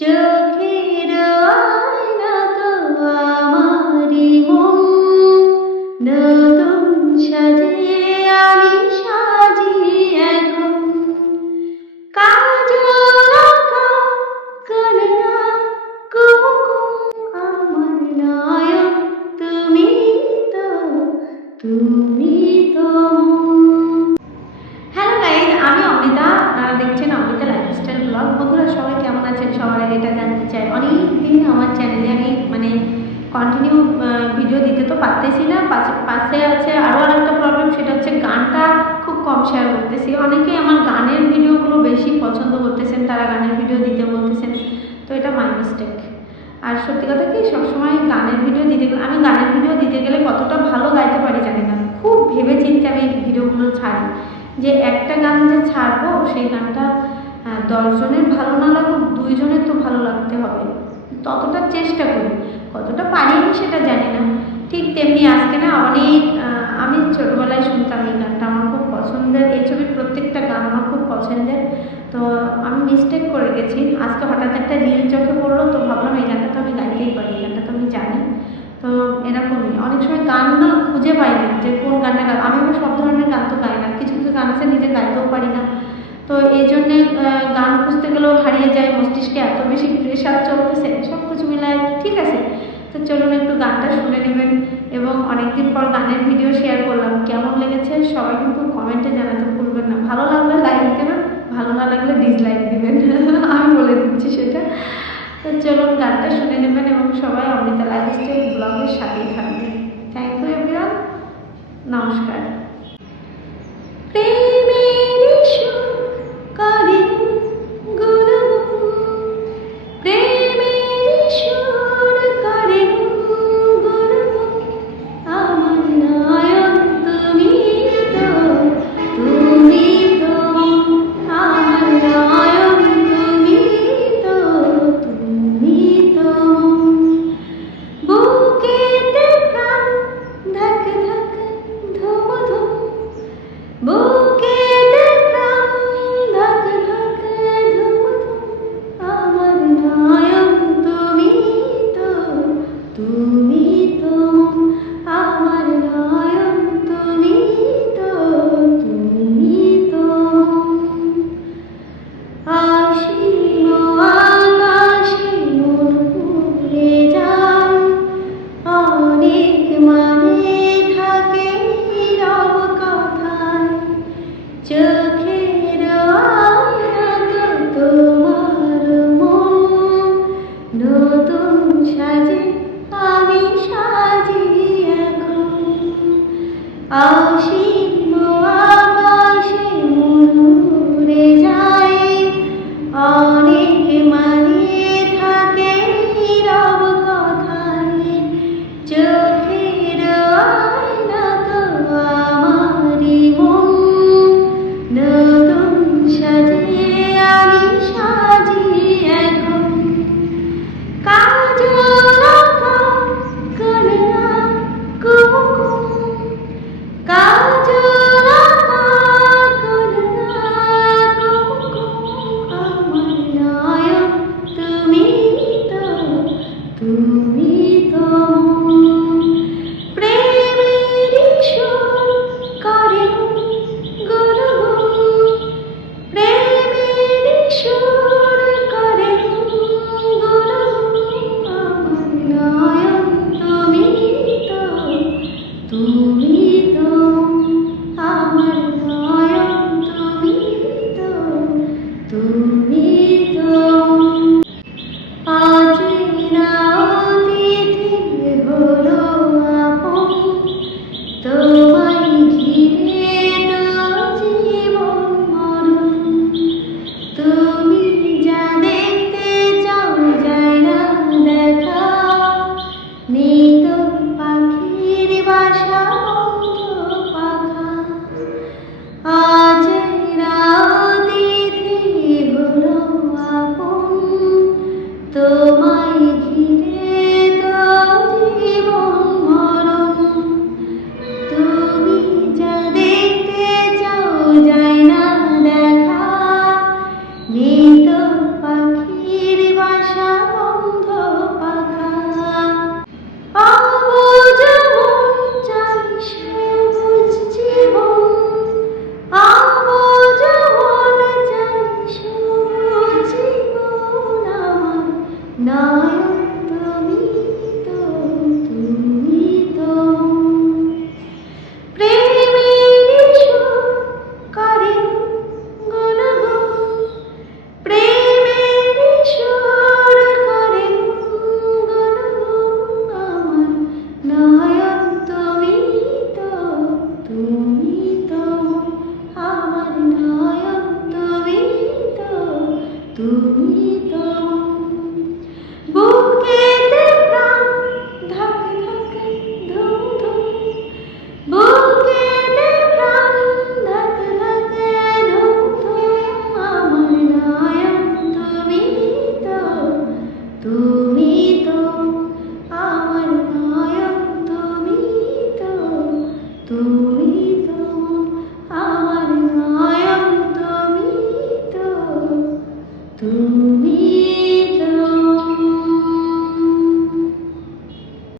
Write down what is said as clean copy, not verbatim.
চোখের আয়না তো আমারই মন, নতুন সাজে আমি সাজি এখন। কাজল আঁকা কলনা কুমকুম আমার নয়ন, তুমি তো তুমি তো হ্যালো গাইজ, আমি অমৃতা, আপনারা দেখছেন অমৃতা লাইফস্টাইল ব্লগ। বন্ধুরা সবাই কেমন আছেন? সবার আগে এটা জানতে চাই। অনেক দিন আমার চ্যানেলে আমি কন্টিনিউ ভিডিও দিতে তো পারতেছি না। পাশে আছে আরও আরেকটা প্রবলেম, সেটা হচ্ছে গানটা খুব কম শেয়ার করতেছি। অনেকেই আমার গানের ভিডিওগুলো বেশি পছন্দ করতেছেন, তারা গানের ভিডিও দিতে বলতেছেন, তো এটা মাই মিস্টেক। আর সত্যি কথা কি, সবসময় গানের ভিডিও দিতে গেলে, আমি গানের ভিডিও দিতে গেলে কতটা ভালো গাইতে পারি জানি না। খুব ভেবে চিন্তে আমি ভিডিওগুলো ছাড়ি, যে একটা গান যে ছাড়বো সেই গানটা 10 জনের ভালো না লাগুক, 2 জনের তো ভালো লাগতে হবে, ততটা চেষ্টা করি। কতটা পারি আমি সেটা জানি না। ঠিক তেমনি আজকে না আমি ছোটোবেলায় শুনতাম এই গানটা, আমার খুব পছন্দের। এই ছবির প্রত্যেকটা গান আমার খুব পছন্দের। তো আমি মিস্টেক করে গেছি, আজকে হঠাৎ একটা রিল চোখে পড়লো, তো ভাবলাম এই গানটা তো আমি গাইতেই পারি, এই গানটা তো আমি জানি। তো এরকমই অনেক সময় গান না খুঁজে পাই না যে কোন গানটা গাই। আমি সব ধরনের গান তো গাই না, কিছু কিছু গান আছে নিজে গাইতেও পারি না। তো এই জন্যে গান খুঁজতে গেলেও হারিয়ে যায়, মস্তিষ্কে এত বেশি প্রেশার চলতেছে, সব কিছু মিলায় ঠিক আছে। তো চলুন একটু গানটা শুনে নেবেন। এবং অনেকদিন পর গানের ভিডিও শেয়ার করলাম, কেমন লেগেছে সবাই কিন্তু কমেন্টে জানাতে ভুলবেন না। ভালো লাগলে লাইক দেবেন, ভালো না লাগলে ডিসলাইক দিবেন, আমি বলে দিচ্ছি সেটা। তো চলুন গানটা শুনে নেবেন এবং সবাই অমৃতা লাইফস্টাইল ব্লগের সাথেই থাকবেন। থ্যাংক ইউ এভরিওয়ান, নমস্কার। প্রেমের সুর করে গুনগুন, প্রেমের সুর করে গুনগুন, আমার নয়ন তুমি তো তুমি তো, আমার নয়ন তুমি